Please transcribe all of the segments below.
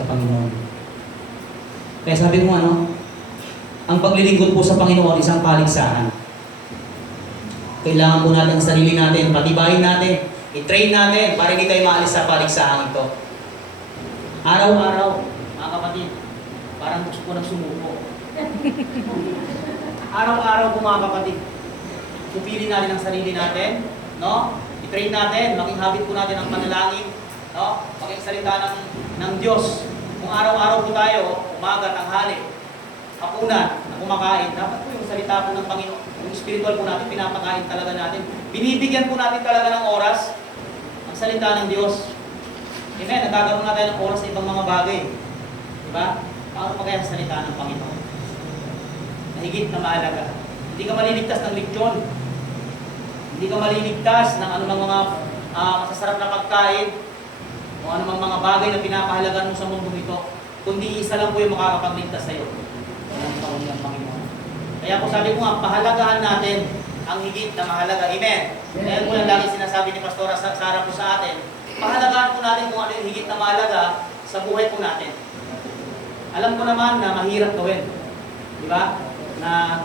sa Panginoon. Kaya sabi mo ang paglilingkod po sa Panginoon isang paligsahan. Kailangan po natin ang sarili natin, patibayin natin, i-train natin para hindi tayo maalis sa paligsahan ito. Araw-araw, mga kapatid, parang gusto ko nang sumuko. Araw-araw po mga kapatid, pupili natin ang sarili natin, no? I-train natin, maging habit po natin ang panalangin, no? Maging salita ng Diyos. Kung araw-araw po tayo, umaga, tanghali, hapunan, na kumakain, dapat po yung salita po ng Panginoon, yung spiritual po natin, pinapakain talaga natin. Binibigyan po natin talaga ng oras ang salita ng Diyos. Amen, nagkakaroon natin ng oras sa ibang mga bagay. Diba? Paano pa kaya ang salita ng Panginoon? Higit na mahalaga. Hindi ka maliligtas ng lechon. Hindi ka maliligtas ng anumang mga masasarap na pagkain o anumang mga bagay na pinapahalagan mo sa mundo ito. Kundi isa lang po yung makakapagligtas sa iyo. Ang taon ng Panginoon. Kaya po sabi ko nga, pahalagahan natin ang higit na mahalaga. Amen. Kaya po yung lagi sinasabi ni Pastora Sara po sa atin, pahalagahan po natin kung ano yung higit na mahalaga sa buhay po natin. Alam ko naman na mahirap gawin. Di ba? Na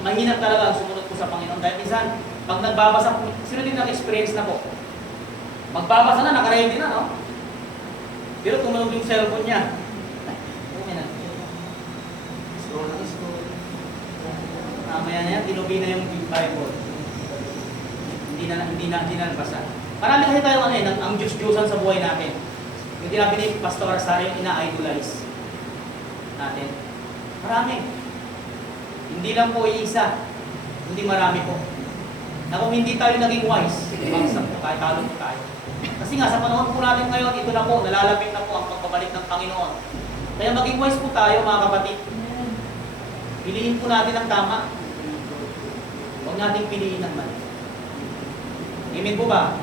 mahirap talaga ang sumunod po sa Panginoon. Dahil minsan, pag nagbabasa po, sino din nag-experience na po? Magbabasa na, nakaready na, no? Pero tumunog yung cellphone niya. Okay na. Scroll na, scroll. Mamaya na yan, tinubi na yung Bible. Hindi na nabasa. Marami kasi tayo ang Diyos-Diyosan sa buhay natin. Yung tinabi ni Pastor Sara, yung ina-idolize natin. Marami. Hindi lang po iisa, hindi marami po. Na kung hindi tayo naging wise, bagsak po tayo, talo po tayo. Kasi nga sa panahon po natin ngayon, ito na po, nalalapit na po ang pagbabalik ng Panginoon. Kaya maging wise po tayo mga kapatid. Piliin po natin ang tama. Huwag natin piliin ang mali. Amen po ba?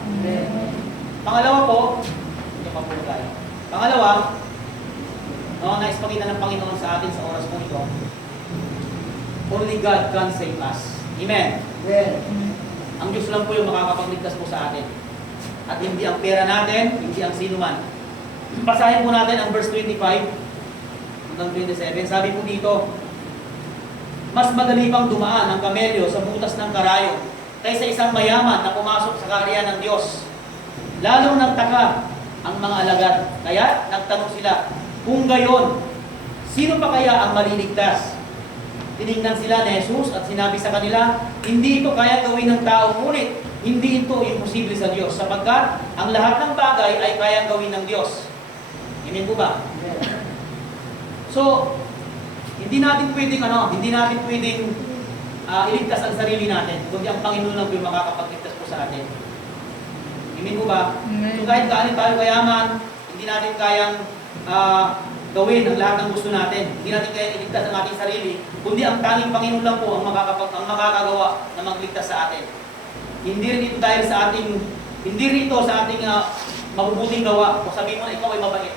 Pangalawa po, hindi pa po tayo. Pangalawa, nais pakita ng Panginoon sa atin sa oras po ito. Only God can save us. Amen? Amen. Ang Diyos lang po yung makakapagligtas po sa atin. At hindi ang pera natin, hindi ang sino man. Basahin po natin ang verse 25 hanggang 27. Sabi po dito, mas madali pang dumaan ang kamelyo sa butas ng karayo kaysa isang mayaman na pumasok sa kaharian ng Diyos. Lalong nagtaka ang mga alagad. Kaya nagtanong sila, kung gayon, sino pa kaya ang maliligtas? Tinignan sila ni Jesus at sinabi sa kanila, hindi ito kaya gawin ng tao, ngunit hindi ito imposible sa Diyos, sapagkat ang lahat ng bagay ay kayang gawin ng Diyos. Amen po ba? So, hindi natin pwedeng iligtas ang sarili natin, kundi ang Panginoon lang po yung makakapagligtas po sa atin. Amen po ba? So kahit gaano tayo kayaman, hindi natin kayang gawin ang lahat ng gusto natin. Hindi natin kaya iligtas ang ating sarili, kundi ang tanging Panginoon lang po ang makakagawa na magligtas sa atin. Hindi rin ito dahil sa ating, hindi rin ito sa ating mabubuting gawa. Kung sabihin mo na ikaw ay mabait,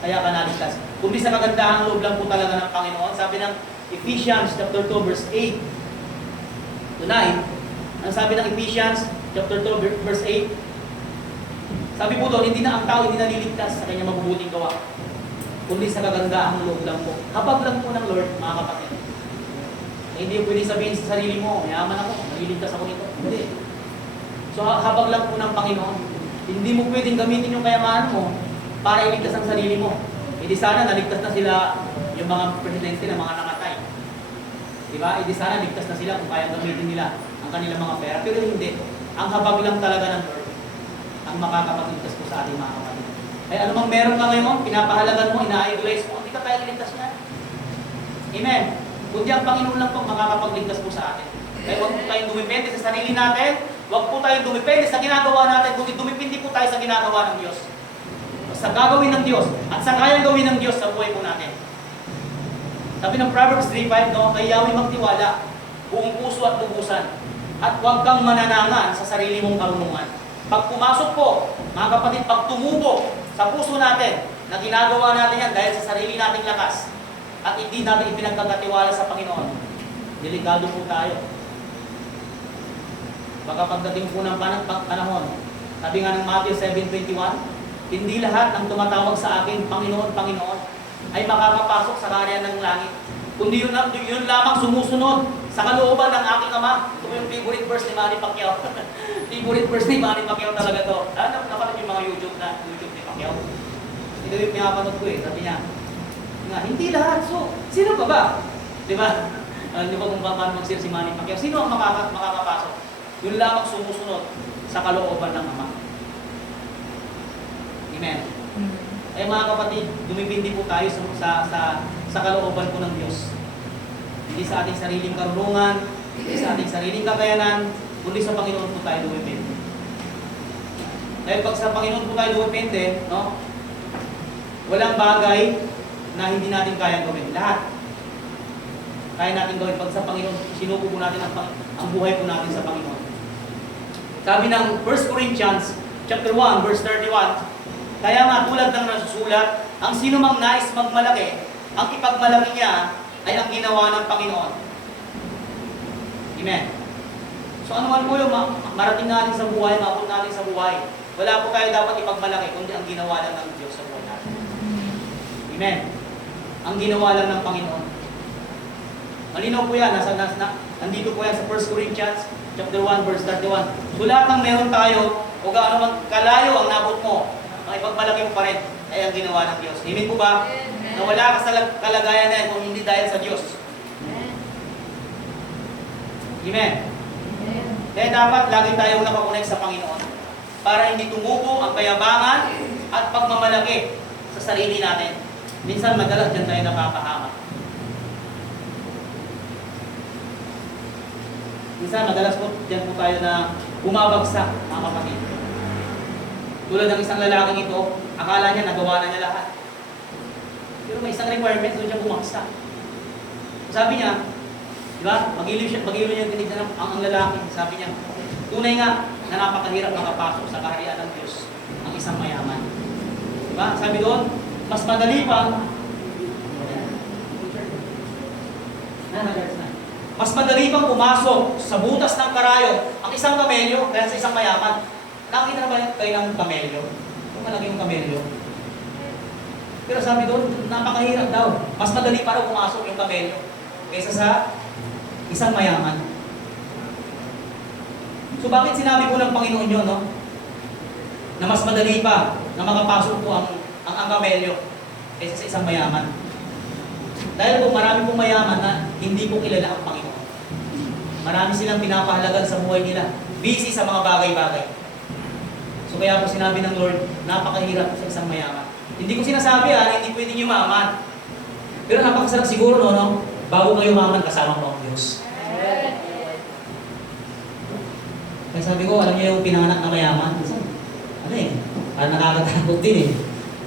kaya ka naligtas. Kundi sa kagandahang loob lang po talaga ng Panginoon. Sabi ng Ephesians chapter 2 verse 8 to 9, ang sabi ng Ephesians chapter 2 verse 8, sabi po doon, hindi na ang tao hindi naliligtas sa kanyang mabubuting gawa, kundi sa kagandahang loob lang po. Habag lang po ng Lord, mga kapatid. Hindi pwede sabihin sa sarili mo, mayaman ako, naliligtas ako nito. Hindi. So habag lang po ng Panginoon. Hindi mo pwedeng gamitin yung kayamanan mo para iligtas ang sarili mo. Hindi sana naligtas na sila yung mga presidente na mga nakatay. Diba? Hindi sana ligtas na sila kung kayang gamitin nila ang kanilang mga pera. Pero hindi. Ang habag lang talaga ng Lord ang makakapagligtas po sa ating mga kapatid. Ay anumang meron ka ngayon, pinapahalagan mo, ina-idolize mo, hindi ka kaya iligtas niya. Amen. Kundi ang Panginoon lang po makakapagligtas po sa atin. Kaya huwag po tayong dumipende sa sarili natin, huwag po tayong dumipende sa ginagawa natin, kundi dumipindi po tayo sa ginagawa ng Diyos. Sa gagawin ng Diyos, at sa kayang gawin ng Diyos sa buhay po natin. Sabi ng Proverbs 3:5, kay Yahweh magtiwala, buong puso at lubusan, at huwag kang mananangan sa sarili mong karunungan. Pag pumasok po, mga kapatid, pag tumubo sa puso natin, na ginagawa natin yan dahil sa sarili nating lakas, at hindi natin ipinagkakatiwala sa Panginoon, delikado po tayo. Baka pagdating po ng panahon, sabi nga ng Matthew 7:21, hindi lahat ng tumatawag sa akin, Panginoon, Panginoon, ay makakapasok sa karya ng langit. Kundi yun lamang sumusunod sa kalooban ng aking Ama. Ito yung favorite verse ni Manny Pacquiao. Favorite verse ni Manny Pacquiao talaga to. Napanood yung mga YouTube ni Pacquiao. Ito yung pinapanood ko eh. Sabi niya, hindi lahat. So, sino pa ba? Di ba? Di ba kung paano mag-share si Manny Pacquiao? Sino ang makakapasok? Yun lamang sumusunod sa kalooban ng Ama. Amen. Ay mga kapatid, dumipindi po tayo sa kalooban po ng Diyos. Hindi sa ating sariling karunungan, hindi sa ating sariling kakayanan, kundi sa Panginoon po tayo dumipindi. Dahil pag sa Panginoon po tayo dumipindi, no, walang bagay na hindi natin kayang gawin. Lahat. Kaya natin gawin pag sa Panginoon, sinuko po natin ang buhay po natin sa Panginoon. Sabi ng 1 Corinthians chapter 1, verse 31, kaya nga tulad ng nasusulat, ang sino mang nais magmalaki, ang ipagmalaki niya ay ang ginawa ng Panginoon. Amen. So ano man po yung marating natin sa buhay, maabot natin sa buhay, wala po tayo dapat ipagmalaki, kundi ang ginawa lang ng Diyos sa buhay natin. Amen. Ang ginawa lang ng Panginoon. Malinaw po yan, nandito po yan sa 1 Corinthians chapter 1, verse 31. So lahat ng meron tayo, o gaano man kalayo ang nabot mo, ang ipagmalaki mo pa rin ay ang ginawa ng Diyos. Amen po ba? Na wala ka sa kalagayan na yan kung hindi dahil sa Diyos. Amen. Kaya dapat lagi tayong nakakonect sa Panginoon para hindi tumubo ang kayabangan at pagmamalaki sa sarili natin. Minsan madalas dyan tayo napapahamak. Minsan madalas po dyan po tayo na bumabagsak, mga kapatid. Tulad ng isang lalaking ito, akala niya nagawa na niya lahat. Pero may isang requirement doon siya bumaksak. Sabi niya, di ba? Magiliw niya tinignan ang lalaki. Sabi niya, tunay nga na napakahirap makapasok sa kaharian ng Diyos ang isang mayaman. Di ba? Sabi doon, mas madali pa mas madali pang pumasok sa butas ng karayo ang isang kamelyo kaya sa isang mayaman. Nakita na ba kayo ng kamelyo? Kung malaki yung kamelyo. Pero sabi doon, napakahirap daw. Mas madali para pumasok yung kamelyo kaysa sa isang mayaman. So bakit sinabi po ng Panginoon yun, no? Na mas madali pa na makapasok po ang kamelyo kaysa sa isang mayaman. Dahil po marami pong mayaman na hindi po kilala ang Panginoon. Marami silang pinapahalagan sa buhay nila. Busy sa mga bagay-bagay. So kaya po sinabi ng Lord, napakahirap sa isang mayaman. Hindi ko sinasabi na hindi pwedeng yumaman. Pero napakasarap siguro, no? Bago kayo yumaman, kasama mo ang Diyos. Kaya sabi ko, alam niyo yung pinanganak na mayaman? Ano eh? Parang nakakatakot din eh.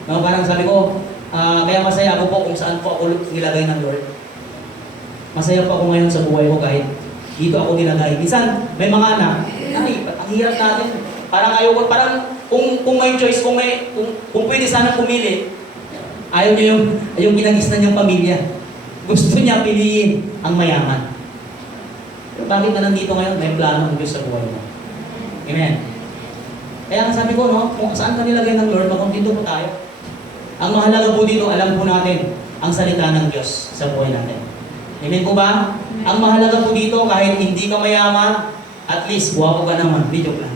No, parang sabi ko, kaya masaya ako po kung saan po ako nilagay ng Lord. Masaya po ako ngayon sa buhay ko kahit dito ako nilagay. Minsan, may mga anak, ang hirap natin. Parang ayaw, parang kung may choice, kung pwede sana pumili, ayaw niya yung kinagisnan niyang pamilya. Gusto niya piliin ang mayaman. Pero bakit na nandito ngayon? May plano ng Diyos sa buhay mo. Amen. Kaya nga sabi ko, no, kung saan ka nilagay ng Lord, makontento po tayo. Ang mahalaga po dito, alam po natin ang salita ng Diyos sa buhay natin. Amen po ba? Ang mahalaga po dito, kahit hindi ka mayaman, at least, guwapo ka naman. Di joke lang.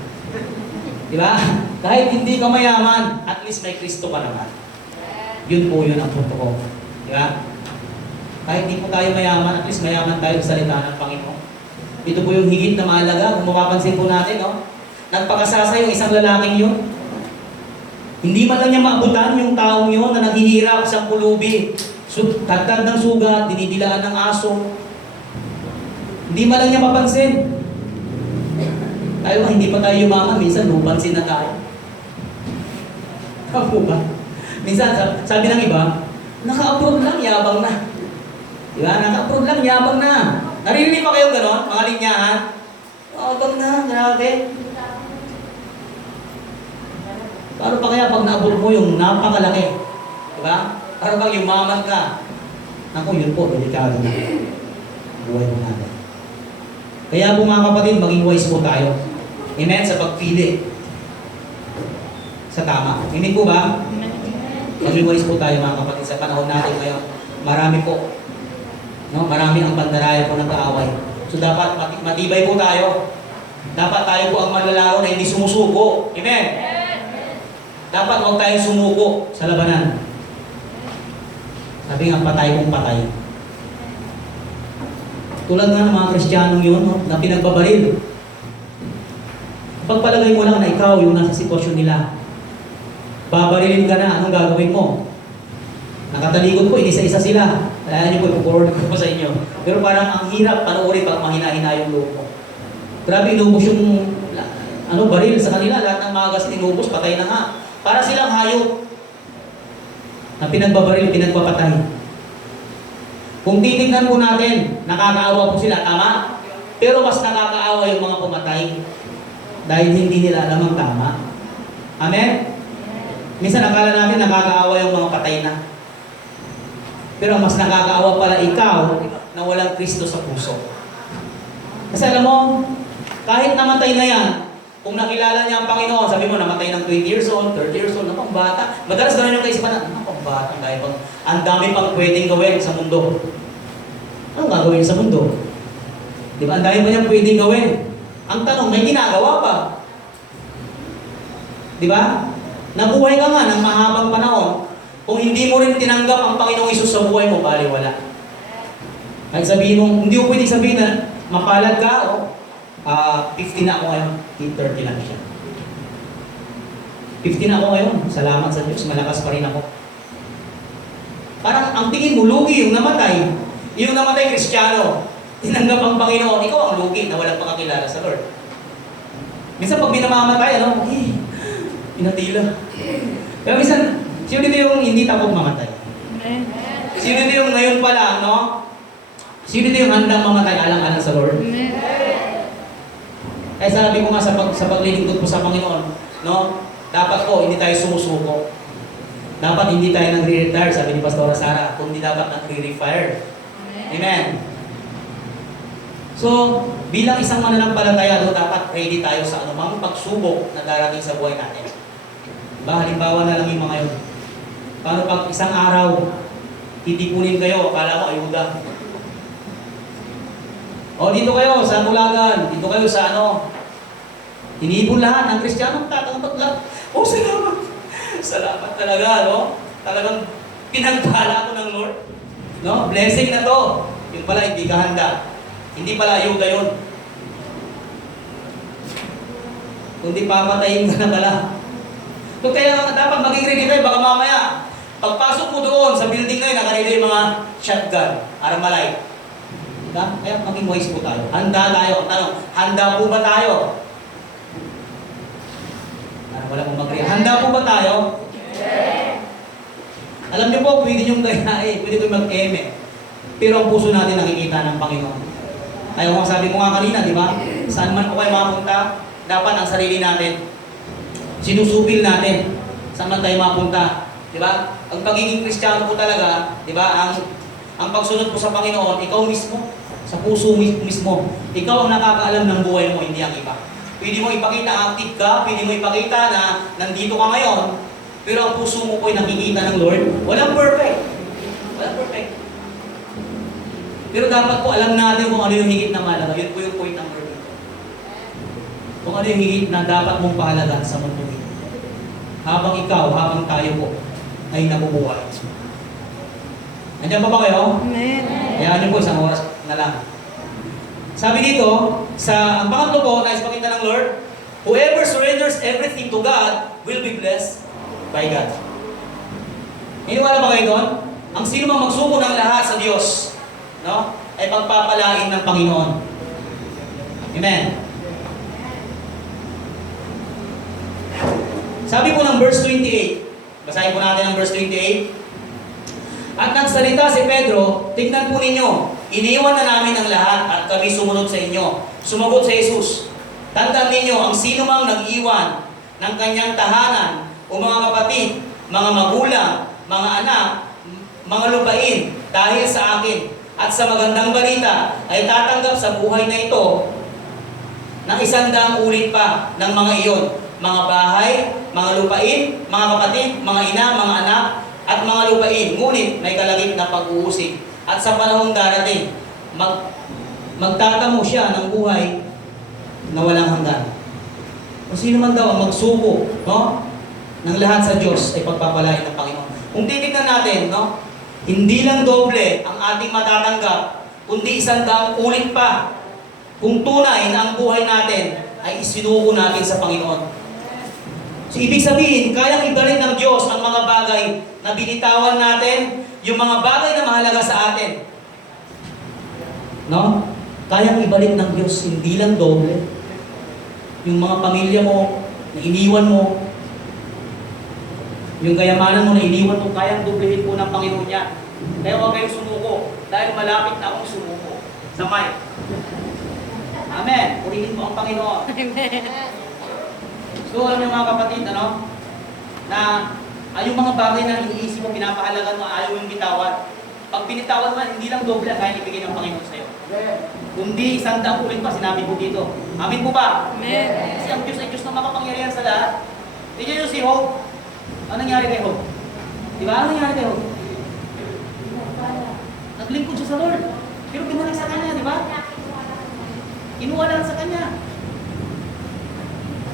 Di ba? Kahit hindi ka mayaman, at least may Kristo ka naman. Yun po yun ang punto ko. Di ba? Kahit hindi po tayo mayaman, at least mayaman tayo sa salita ng Panginoon. Ito po yung higit na mahalaga. Kung mapapansin po natin, no? Nagpakasasa yung isang lalaking yun. Hindi man lang niya maabutan yung taong yun na naghihirap sa pulubi. Tagtag ng sugat, dinidilaan ng aso. Hindi man lang niya mapansin. Tayo, hindi pa tayo yumaman, minsan lupansin na tayo. Kapo ba? Minsan, sabi ng iba, naka-approve lang, yabang na. Diba? Naka-approve lang, yabang na. Naririnig pa kayong gano'n, mga linyahan? Yabang na, grabe. Paano pa kaya pag naabot mo yung napakalaki? Diba? Para bang yumaman ka? Naku, yun po, delikado na. Buhay mo natin. Kaya po mga kapatid, maging wise po tayo. Amen? Sa pagpili. sa tama. Amen po ba? Mag-revise po tayo mga kapatid sa panahon natin ngayon. Marami po. No? Marami ang pandaraya po nag-aaway. So dapat matibay po tayo. Dapat tayo po ang manlalaro na hindi sumusuko. Amen? Dapat huwag tayong sumuko sa labanan. Sabi nga, patay kung patay. Tulad nga ng mga Kristiyanong yun, no, na pinagbabaril. Pagpalagay mo lang na ikaw yung nasa sitwasyon nila. Babarilin ka na, anong gagawin mo? Nakatalikod po, isa-isa sila. Kaya niyo po, i-forward ko sa inyo. Pero parang ang hirap panoorin pag mahina-hina yung loob mo. Grabe, inubos yung baril sa kanila. Lahat ng mga gas inubos, patay na nga. Para silang hayop na pinagbabaril, pinagpapatay. Kung titignan po natin, nakakaawa po sila, tama? Pero mas nakakaawa yung mga pumatay dahil hindi nila alam ang tama. Amen? Minsan akala natin nakakaawa yung mga patay na. Pero mas nakakaawa pala ikaw na walang Kristo sa puso. Kasi alam mo, kahit namatay na yan, kung nakilala niya ang Panginoon, sabi mo, namatay ng 20 years old, 30 years old, napang bata. Madalas gano'n yung kaisipan na, napang bata, dahil bang ang dami pang pwedeng gawin sa mundo. Anong gagawin sa mundo? Di ba? Ang dami pa niyang pwedeng gawin. Ang tanong, may ginagawa pa. Di ba? Nabuhay ka nga ng mahabang panahon. Kung hindi mo rin tinanggap ang Panginoong Isus sa buhay mo, bali wala. Kahit sabihin mo, hindi mo pwedeng sabihin na, mapalad ka, 50 na ako ngayon, 30 lang siya. 50 na ako ngayon, salamat sa Diyos, malakas pa rin ako. Parang ang tingin mo, lugi yung namatay. Yung namatay Kristiyano, tinanggap ang Panginoon, ikaw ang lugi na walang pakakilala sa Lord. Minsan pag minamamatay, pinatila. Pero minsan, sino dito yung hindi tapos mamatay? Sino dito yung ngayon pa lang, no? Sino dito yung handang mamatay alang-alang sa Lord? Kaya sabi ko nga sa paglilingkod po sa Panginoon, no? Dapat po, hindi tayo sumusuko. Dapat hindi tayo nagre-retire, sabi ni Pastora Sara, kundi dapat nagre-refire. Amen. So, bilang isang mananampalataya, dapat ready tayo sa anumang pagsubok na darating sa buhay natin. Diba? Halimbawa na lang yung mga yun. Paano pag isang araw, titipunin kayo, akala mo ayuda. O dito kayo sa Bulagan, dito kayo sa hinibon lahat ng Kristiyano, tatanggap lahat. O salamat. Salamat talaga, no? Talagang pinagpala ko ng Lord. No? Blessing na to. Yung pala, hindi ka handa. Hindi pala ayuda yun. Kundi papatayin ka na pala. So kaya dapat maging ready tayo, baka mamaya, pagpasok mo doon sa building na yun, nakalila yung mga shotgun, Armalite. Diba? Kaya maging wise po tayo. Handa tayo. Ang tanong, handa po ba tayo? Wala pong mag-react. Handa po ba tayo? Yeah. Alam niyo po, pwede niyong gayahin, pwede ko mag-eme. Pero ang puso natin nakikita ng Panginoon. Kaya kung sabi ko nga kanina, di ba? Saan man po kayo mapunta, dapat ang sarili natin, sinusupil natin. Saan man tayo mapunta. Di ba? Ang pagiging Kristiyano po talaga, di ba? Ang pagsunod po sa Panginoon, ikaw mismo, sa puso mismo. Ikaw ang nakakaalam ng buhay mo, hindi ang iba. Pwede mo ipakita active ka, pwede mo ipakita na nandito ka ngayon, pero ang puso mo po'y nakikita ng Lord. Walang perfect. Walang perfect. Pero dapat po alam natin kung ano yung higit na mahalaga. Yun po yung point ng Lord. Kung ano yung higit na dapat mong pahalagan sa mundo. Habang ikaw, habang tayo po, ay nabubuhay. Nandiyan pa ba kayo? Amen. Kaya niyo po, isang oras na lang. Sabi dito, ang pangatlo po, nais pakita ng Lord, whoever surrenders everything to God will be blessed by God. Iniwala ba kayo doon? Ang sino mang magsuko ng lahat sa Diyos, no, ay pagpapalain ng Panginoon. Amen. Sabi po ng verse 28, basahin po natin ang verse 28. At nagsalita si Pedro, tignan po ninyo, iniwan na namin ang lahat at kami sumunod sa inyo. Sumagot sa Jesus, tandaan ninyo, ang sino mang nag-iwan ng kanyang tahanan o mga kapatid, mga magulang, mga anak, mga lupain, dahil sa akin at sa magandang balita, ay tatanggap sa buhay na ito ng 100 ulit pa ng mga iyon. mga bahay, mga lupain, mga kapatid, mga ina, mga anak, at mga lupain. Ngunit may kalagit na pag-uusig. At sa panahong darating, magtatamo siya ng buhay na walang hanggan. Kung sino man daw ang magsuko, no, ng lahat sa Diyos ay pagpapalain ng Panginoon. Kung titignan natin, no, hindi lang doble ang ating matatanggap, kundi 100 ulit pa kung tunay na ang buhay natin ay isinuko natin sa Panginoon. So, ibig sabihin, kayang ibalik ng Diyos ang mga bagay na binitawan natin, yung mga bagay na mahalaga sa atin. No? Kayang ibalik ng Diyos, hindi lang doble. Yung mga pamilya mo, na iniwan mo, yung kayamanan mo na iniwan mo, kayang doblehin po ng Panginoon yan. Kaya huwag kayong sumuko, dahil malapit na akong sumuko sa mic. Amen. Purihin mo ang Panginoon. Amen. So, alam niyo mga kapatid, ano? Na yung mga bagay na iniisip mo, pinapahalagan mo, ayaw yung bitawan. Pag binitawan mo, hindi lang doble ang kaya ibigay ng Panginoon sa'yo. Kundi 100 ulit pa, sinabi ko dito. Amin po ba? Amen. Kasi ang Diyos ay Diyos na makapangyarihan sa lahat. Tignan niyo si Job. Ano nangyari kay Job? Diba? Ano nangyari kay Job? Naglingkod siya sa Lord. Pero binalik sa kanya, di ba? Inuwa lang sa kanya.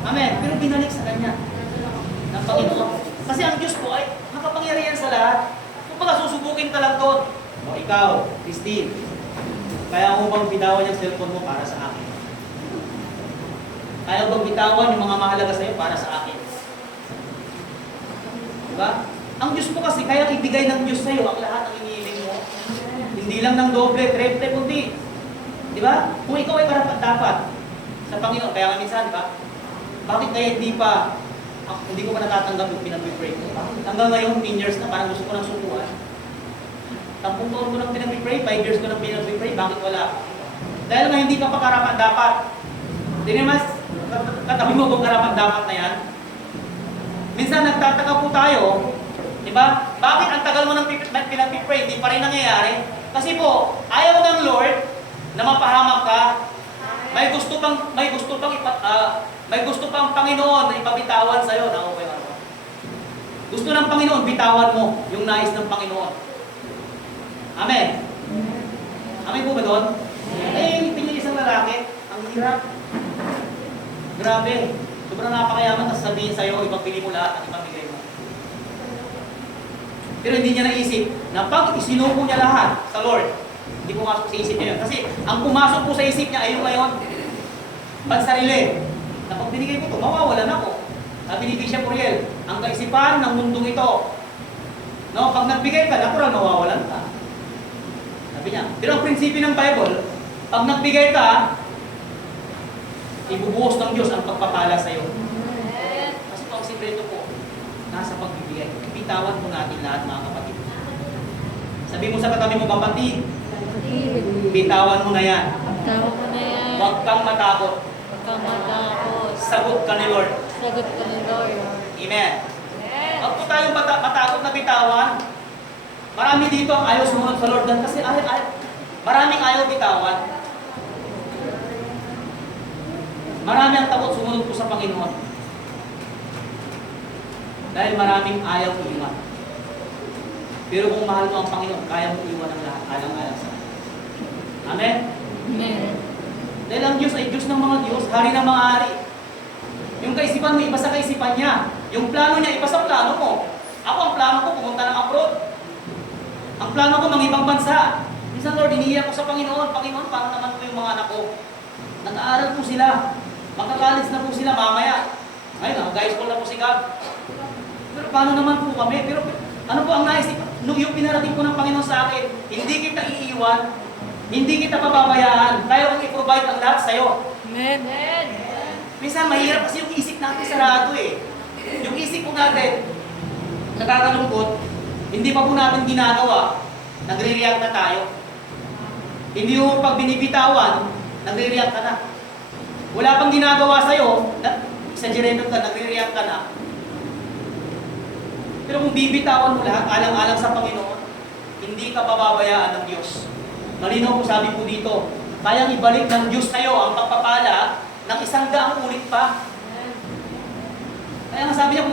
Amen. Pero binalik sa kanya ng Panginoon. Kasi ang Diyos po ay makapangyarihan sa lahat. Kung baka susubukin ka lang doon. O ikaw, Christine, kaya mo bang bitawan yung cellphone mo para sa akin? Kaya bang bitawan yung mga mahalaga sa'yo para sa akin? Diba? Ang Diyos po kasi, kaya ibigay ng Diyos sa'yo ang lahat ng inihiling mo. Hindi lang ng doble, triple, kundi. Diba? Kung ikaw ay karapat-dapat sa Panginoon, kaya nga minsan, diba? Bakit kaya hindi ko pa natatanggap yung pinag-pray ko? Hanggang ngayon, 10 years na, parang gusto ko nang sukuhan. 10 taon ko nang pinag-pray, 5 years ko nang pinag-pray, bakit wala? Dahil nga hindi ka pa karapat-dapat. Tingnan mas, katabi mo kung karapat-dapat na yan. Minsan nagtataka po tayo, di ba? Bakit ang tagal mo nang pinag-pray, hindi pa rin nangyayari? Kasi po, ayaw ng Lord na mapahamak ka. May gusto pang Panginoon na ipabitawan sa iyo. Gusto ng Panginoon, bitawan mo yung nais ng Panginoon. Amen. Amen po ba doon? Eh, tingin isang lalaki, ang hirap. Grabe. Sobrang napakayaman, tapos sabihin sa iyo, ipagpili mo lahat at ipamigay mo. Pero hindi niya naisip na pag isinuko niya lahat sa Lord, hindi pumasok sa isip niya yun. Kasi ang pumasok po sa isip niya ay yung ngayon, pansarili. Na pag binigay ko ito, mawawalan ako. Sabi ni Bishop Uriel, ang kaisipan ng mundong ito. No, pag nagbigay ka, natural mawawalan ka. Sabi niya. Pero ang prinsipyo ng Bible, pag nagbigay ka, ibubuhos ng Diyos ang pagpapala sa iyo. Kasi po ang sikreto po, nasa pagbibigay. Bitawan po natin lahat mga kapatid. Sabi mo sa katabi mo, kapatid, bitawan mo na yan. Bitawan mo na yan. Huwag kang matakot. Huwag kang matakot. Sagot ka ni Lord. Sagot ka ni Lord. Amen. Huwag po tayong matakot na bitawan. Marami dito ang ayaw sumunod sa Lord kasi maraming ayaw bitawan. Marami ang takot sumunod po sa Panginoon. Dahil maraming ayaw iwan. Pero kung mahal mo ang Panginoon, kaya mo iwan ang lahat, alang-alang sa Kanya. Amen? Amen. Dahil ang Diyos ay Diyos ng mga Diyos, hari ng mga hari. Yung kaisipan mo, iba sa kaisipan niya. Yung plano niya, iba sa plano mo. Ako, ang plano ko, pumunta ng abroad. Ang plano ko, mga ibang bansa. Minsan, Lord, iniiyak ko sa Panginoon. Panginoon, paano naman po yung mga anak ko? Nag-aaral po sila. Magkakalis na po sila mamaya. Ngayon, guys, school na po si God. Pero paano naman po kami? Pero ano po ang naisip? Nung yung pinarating po ng Panginoon sa akin, hindi kita iiwan, hindi kita pababayaan. Kaya kong i-provide ang lahat sa'yo. Amen. Minsan, mahirap kasi yung isip natin sarado eh. Yung isip po natin, nakakalungkot, hindi pa po natin ginagawa, nagre-react na tayo. Hindi mo pag binibitawan, nagre-react ka na. Wala pang ginagawa sa'yo, exaggerated ka, nagre-react ka na. Pero kung bibitawan mo lahat, alang-alang sa Panginoon, hindi ka pababayaan ng Diyos. Malinaw po sabi po dito, kayang ibalik ng Diyos sa'yo ang pagpapala ng 100 ulit pa. Kaya nga sabi niya,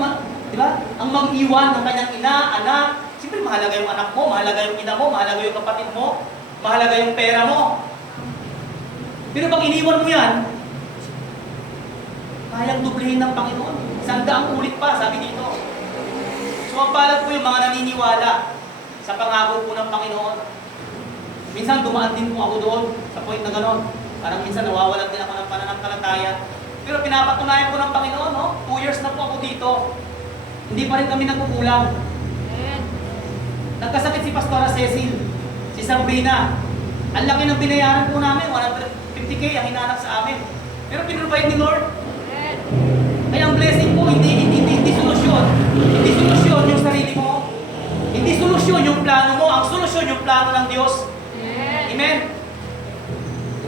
di ba? Ang mag-iwan ng kanyang ina, anak, siyempre mahalaga yung anak mo, mahalaga yung ina mo, mahalaga yung kapatid mo, mahalaga yung pera mo. Pero pag iniwan mo yan, kayang dublihin ng Panginoon. 100 ulit pa, sabi dito. So ang palad po yung mga naniniwala sa pangako po ng Panginoon. Minsan dumaan din po ako doon sa point na gano'n. Parang minsan nawawalan din ako ng pananampalataya. Pero pinapatunayan po ng Panginoon, no? 2 years na po ako dito. Hindi pa rin kami nagkukulang. Nagkasakit si Pastora Cecil, si Sabrina. Ang laki ng binayaran po namin, 150K ang hinanak sa amin. Pero pinrovide ni Lord. Kaya ang blessing po, hindi solusyon. Hindi solusyon yung sarili mo. Hindi solusyon yung plano mo. Ang solusyon yung plano ng Diyos. Amen?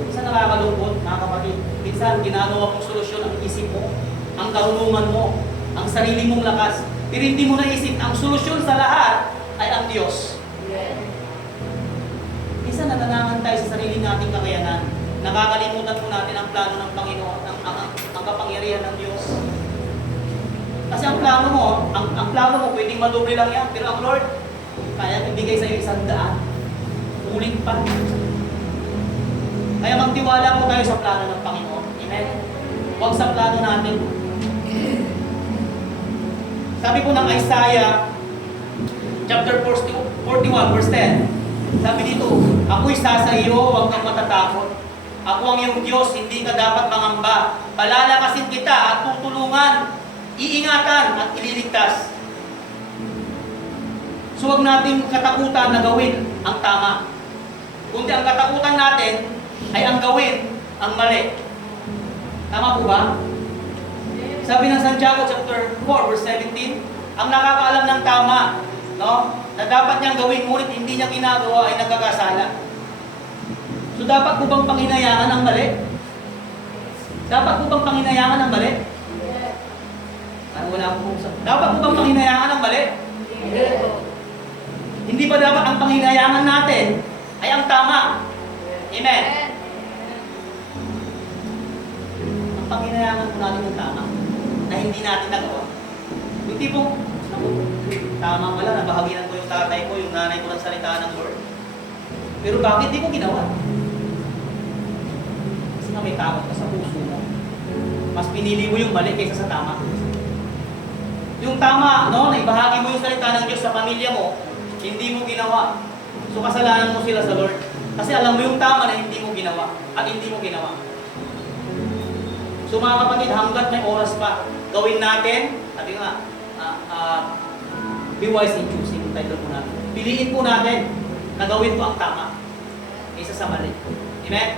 Minsan nakakalungkot, mga kapatid. Minsan ginagawa mong solusyon ang isip mo, ang karunungan mo, ang sarili mong lakas. Pero hindi mo naisip, ang solusyon sa lahat ay ang Diyos. Minsan natanangan tayo sa sarili nating kakayanan. Nakakalimutan po natin ang plano ng Panginoon, ang kapangyarihan ng Diyos. Kasi ang plano mo, ang plano mo pwedeng madoble lang yan, pero ang Lord, kaya ibigay sa iyo 100. Ulit pa. Kaya magtiwala po tayo sa plano ng Panginoon. Amen? Huwag sa plano natin. Sabi po ng Isaiah, chapter 41, verse 10. Sabi dito, ako'y sa iyo, huwag kang matatakot. Ako ang iyong Diyos, hindi ka dapat mangamba. Palalakasin kita at tutulungan, iingatan at ililigtas. So huwag nating katakutan na gawin ang tama. Kundi ang katakutan natin ay ang gawin ang mali. Tama po ba? Sabi ng Santiago chapter 4 verse 17, ang nakakaalam ng tama, no, na dapat niyang gawin ngunit hindi niya ginagawa ay nagkakasala. So dapat po bang panghinayaan ang mali? Dapat po bang panghinayaan ang mali? Ano wala akong usap. Dapat po bang panghinayaan ang mali? Hindi ba dapat ang panghinayaan natin ay ang tama? Amen. Ang panghinayaan po natin ang tama na hindi natin nagawa. Hindi po, tama pala, nabahaginan ko yung tatay ko, yung nanay ko ng salita ng Lord. Pero bakit di ko ginawa? Kasi nga may takot ka sa puso mo. Mas pinili mo yung mali kaysa sa tama. Yung tama, no, na ibahagi mo yung salita ng Diyos sa pamilya mo, hindi mo ginawa. So kasalanan mo sila sa Lord. Kasi alam mo yung tama na hindi mo ginawa at hindi mo ginawa. So mga kapatid, hanggat may oras pa, gawin natin, sabi nga, be wise in choosing, title po natin. Piliin po natin na gawin po ang tama kaysa sa mali. Amen?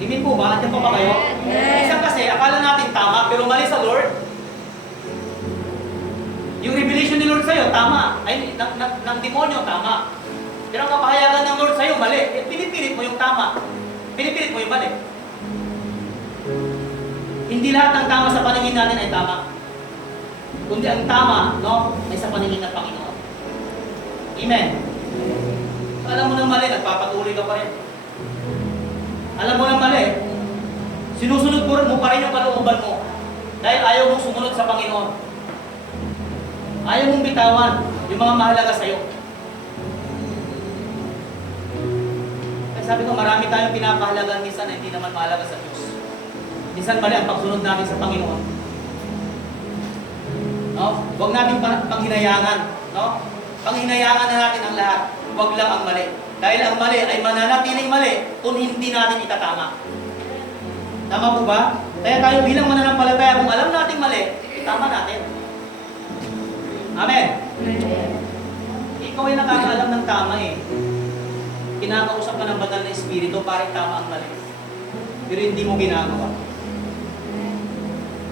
Amen po ba? Andiyan po ba kayo? Minsan kasi, akala natin tama, pero mali sa Lord. Yung revelation ni Lord sa'yo, tama. Ay, ng demonyo, tama. Pero ang kapahayagan ng Lord sa'yo, mali. Eh, pinipilit mo yung tama. Pinipilit mo yung mali. Hindi lahat ng tama sa paningin natin ay tama. Kundi ang tama, no, ay sa paningin ng Panginoon. Amen. So, alam mo ng mali, nagpapatuloy ka pa rin. Alam mo ng mali, sinusunod mo pa rin yung kalooban mo. Dahil ayaw mong sumunod sa Panginoon. Ayaw mong bitawan yung mga mahalaga sa'yo. Kaya sabi ko, marami tayong pinapahalagan minsan na hindi naman mahalaga sa Diyos. Minsan mali ang pagsunod natin sa Panginoon. No? Huwag natin panghinayangan. No? Panghinayangan na natin ang lahat. Huwag lang ang mali. Dahil ang mali ay mananatiling mali kung hindi natin itatama. Tama po ba? Kaya tayo bilang mananampalataya, kung alam natin mali, itama natin. Amen? Ikaw ay nakakaalam ng tama eh. Kinakausap ka ng banal na espiritu para itama ang mali. Pero hindi mo ginagawa.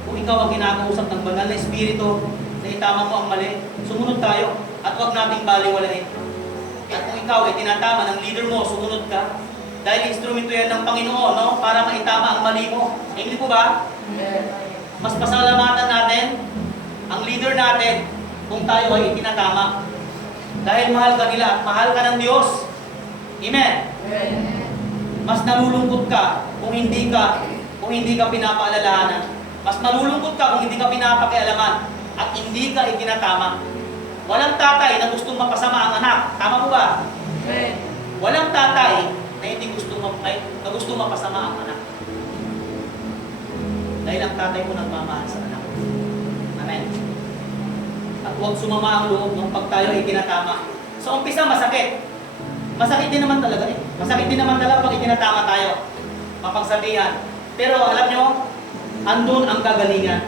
Kung ikaw ang kinakausap ng banal na espiritu na itama mo ang mali, sumunod tayo at huwag nating baliwalain. At kung ikaw ay tinatama ng leader mo, sumunod ka. Dahil instrumento yan ng Panginoon, no? Para maitama ang mali mo. Hindi po ba? Mas pasalamatan natin ang leader natin kung tayo ay itinatama. Dahil mahal ka nila at mahal ka ng Diyos. Amen? Mas nalulungkot ka kung hindi ka pinapaalalahanan. Mas malulungkot ka kung hindi ka pinapakialaman at hindi ka itinatama. Walang tatay na gustong mapasama ang anak. Tama mo ba? Amen. Walang tatay na hindi na gustong mapasama ang anak. Dahil ang tatay mo nagmamahal sa anak. Amen. At huwag sumama ang loob ng pag tayo ay tinatama. Sa umpisa, masakit. Masakit din naman talaga eh. Masakit din naman talaga pag itinatama tayo. Mapagsabihan. Pero alam nyo, andun ang kagalingan.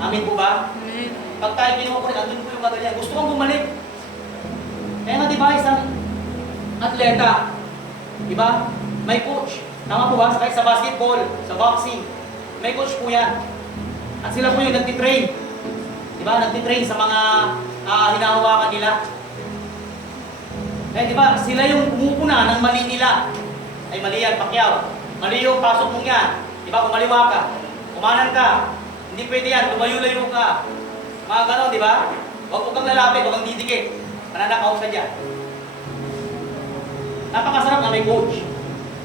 Amin po ba? Amen. Pag tayo kinukulit, andun po yung kagalingan. Gusto kong bumalik. Kaya nga diba, isang atleta, diba? May coach. Tama po ba? Kahit sa basketball, sa boxing, may coach po yan. At sila po yung nagtitrain. Diba? Nagtitrain sa mga hinahawakan nila. Eh, di ba, sila yung umupuna ng mali nila. Ay, mali yan, Pacquiao. Mali yung pasok mong yan. Di ba, kumaliwa ka. Kumanan ka. Hindi pwede yan, lumayo-layo ka. Mga ganon, di ba? Huwag kang lalapit, huwag kang didikit. Mananakaw ka dyan. Napakasarap na may coach.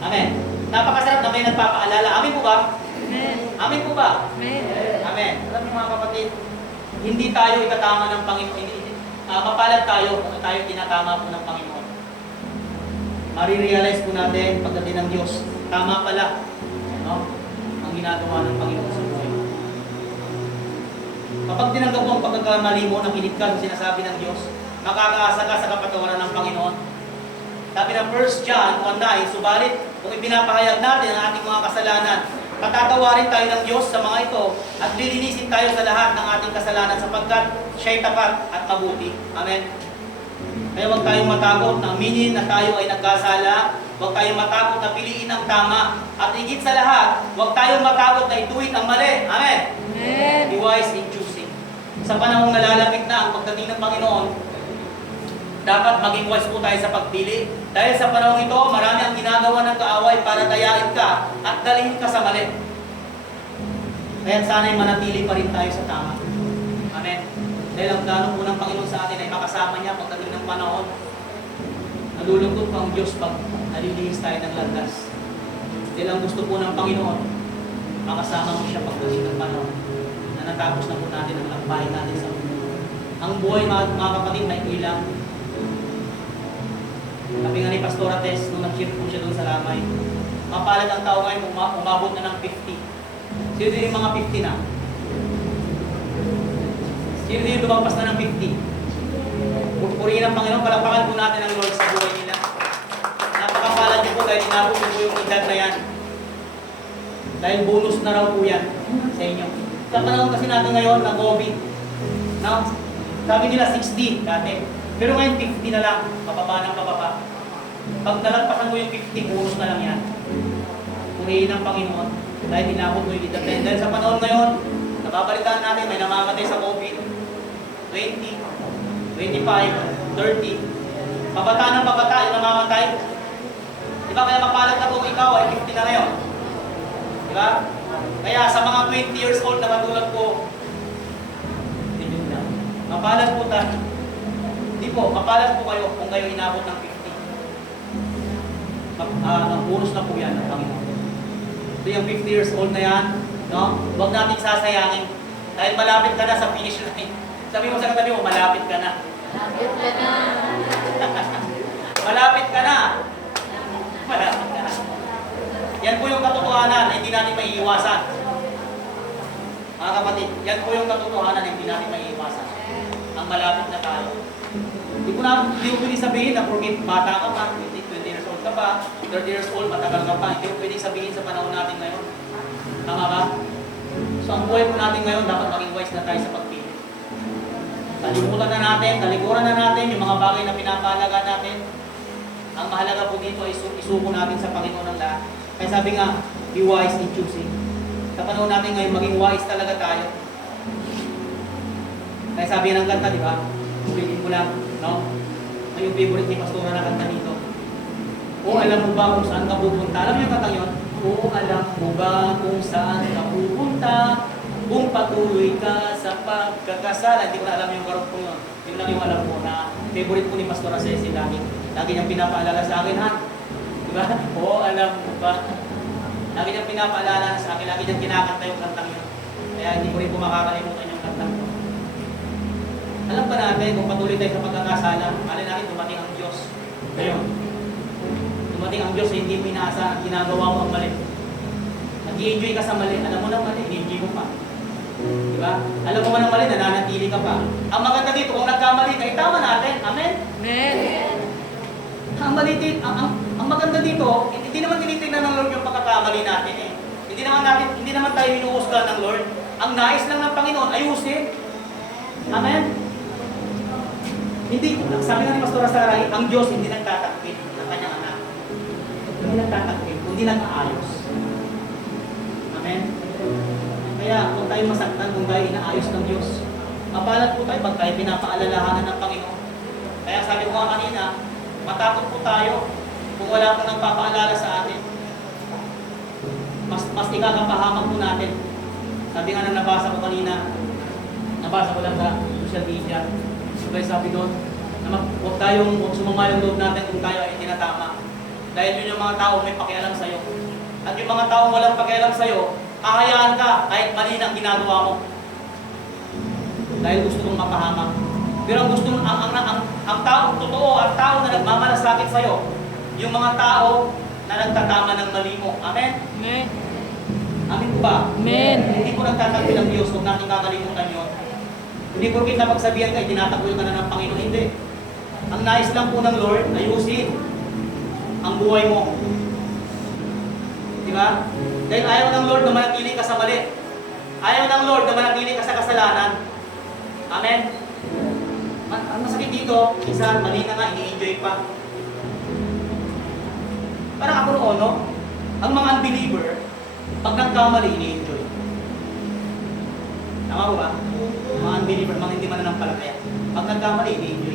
Amen. Napakasarap na may nagpapaalala. Amin po ba? Amen. Amin po ba? Amen. Amen. Alam niyo mga kapatid, hindi tayo itatama ng Panginoon. Mapalad tayo kung tayo tinatama po ng Panginoon. Marirealize po natin pagdating ng Diyos, tama pala, no? Ang ginagawa ng Panginoon sa buhay mo. Kapag tinanggap mo ang pagkakamali mo, nakinig ka sa sinasabi ng Diyos, makakaasa ka sa kapatawaran ng Panginoon. Sabi ng 1 John 1:9, subalit kung ipinapahayag natin ang ating mga kasalanan, patatawarin tayo ng Diyos sa mga ito at lilinisin tayo sa lahat ng ating kasalanan sapagkat siya'y tapat at mabuti. Amen. Kaya huwag tayong matakot na aminin na tayo ay nagkasala. Huwag tayong matakot na piliin ang tama. At higit sa lahat, huwag tayong matakot na ituwid ang mali. Amen? Amen. Be wise in choosing. Sa panahong nalalapit na ang pagdating ng Panginoon, dapat maging wise po tayo sa pagpili. Dahil sa panahong ito, marami ang ginagawa ng kaaway para dayain ka at dalhin ka sa mali. Kaya sana'y manatili pa rin tayo sa tama. Amen? Dahil ang plano po ng Panginoon sa atin ay makasama niya pagdating ng panahon. Nalulungkot pa ang Diyos pag nalilihis tayo ng landas. Dahil ang gusto po ng Panginoon, makasama mo siya pagdating ng panahon na natapos na po natin ang lakbayin natin sa mundo. Ang buhay, mga kapatid, may ilang. Sabi nga ni Pastora Tess, nung nag-cheer po siya doon sa Lamay, mapalad ang tao ngayon kung umabot na ng 50. Sino din yung mga 50 na? Sino din yung lumagpas na ng 50? Purihin ang Panginoon, palakpakan po natin ang Lord sa buhay nila. Napakapalad niyo po dahil inabot niyo po yung edad na yan. Dahil bonus na raw po yan sa inyo. Sa panahon kasi natin ngayon na COVID, no? Sabi nila 60 dati. Pero ngayon 50 na lang, pababa ng pababa. Pag nalagpasan mo yung 50, bonus na lang yan. Purihin ang Panginoon dahil inabot mo yung edad. Dahil sa panahon ngayon, nababalitaan natin, may namamatay sa COVID. 20, 25, 30. Pabata ng pabata, yung namamatay. Di ba kaya mapalad na kung ikaw ay 50 na ngayon? Di ba? Kaya sa mga 20 years old na katulad ko, mapalad po tayo. Di po, mapalad po kayo kung kayo inabot ng 50. Bonus na po yan ng Panginoon. So yung 50 years old na yan, no? Huwag natin sasayangin. Dahil malapit ka na sa finish line. Sabi mo sa katabi mo, malapit ka na. Malapit ka na. Malapit ka na. Malapit ka na. Yan po yung katotohanan na hindi natin maiiwasan. Mga kapatid, yan po yung katotohanan na hindi natin maiiwasan. Ang malapit na tayo. Hindi ko pwede sabihin na porkit bata ka pa, 20 years old ka pa, 30 years old, matagal ka pa. Hindi ko pwede sabihin sa panahon natin ngayon. Tama ba? So ang buhay po natin ngayon, dapat maging wise na tayo sa pagpili. Kalimutan na natin, talikuran na natin yung mga bagay na pinapahalaga natin. Ang mahalaga po dito ay isuko natin sa Panginoon ng lahat. Kaya sabi nga, be wise in choosing. Sa panahon natin ngayon, maging wise talaga tayo. Kaya sabi ng kanta, di ba? Ulitin ko lang, no? Ay yung favorite ni Pastora na kanta dito. O alam mo ba kung saan ka pupunta? Alam mo yung kanta yun? O alam mo ba kung saan ka pupunta? Kung patuloy ka sa pagkakasala. Hindi ko na alam yung karot ko yun. Yun lang yung alam ko na favorite ko ni Pastora Ceci lagi. Lagi niyang pinapaalala sa akin, ha? Diba? O alam mo ba? Lagi niyang pinapaalala sa akin. Lagi niyang kinakanta yung kantang yun. Kaya hindi ko rin po makakalimutan yung kantang ko. Alam ba natin kung patuloy tayo sa pagkakasala, alin natin dumating ang Diyos. Ngayon, dumating ang Diyos, hindi mo inaasahan, ginagawa mo ang mali. Nag-i-enjoy ka sa mali, alam mo na mali, i-enjoy mo pa. Diba? Alam mo man ang mali, nananatili ka pa. Ang maganda dito, kung nagkamali ka, itama natin. Amen? Amen. Ang maganda dito, hindi naman tinitingnan ng Lord yung pagkakamali natin eh. Hindi naman tayo hinuhusgahan ng Lord. Ang nais lang ng Panginoon, ayusin. Amen? Hindi, sabi nga ni Pastor Saray, ang Diyos hindi nagtatakwil ng kanyang anak. Hindi nagtatakwil, kundi nag-aayos. Amen? Kaya kung tayo masaktan, kung tayo inaayos ng Diyos, mapalat po tayo pag tayo pinapaalalahanan ng Panginoon. Kaya sabi ko nga kanina, matakot po tayo kung wala pong nagpapaalala sa atin. Mas ikakapahamak po natin. Sabi nga na nabasa ko kanina, nabasa ko lang sa social media, sabi doon, na huwag sumama yung loob natin kung tayo ay tinatama. Dahil yun yung mga tao may pakialam sa'yo. At yung mga tao walang pakialam sa'yo, hahayaan ka kahit mali na ang ginagawa mo. Dahil gusto mong mapahamak. Pero ang gusto ang tao, totoo, ang tao na nagmamalasakit sa'yo, yung mga tao na nagtatama ng mali mo. Amen? Amen. Amin po ba? Amen. Hindi ko nagtatakwil ang Diyos, huwag natin kakalimutan yun. Hindi ko kita pagsabihan ka, tinatakwil ka na ng Panginoon. Hindi. Ang nais lang po ng Lord, ayusin ang buhay mo. Diba? Dahil ayaw ng Lord na manatili ka sa mali. Ayaw ng Lord na manatili ka sa kasalanan. Amen? Ang masakit dito, minsan mali na nga, ini-enjoy pa. Parang ako noon, no? Ang mga unbeliever, pag nagkamali, ini-enjoy. Tama ba? Mga unbeliever, mga hindi mananampalataya. Pag nagkamali, ini-enjoy.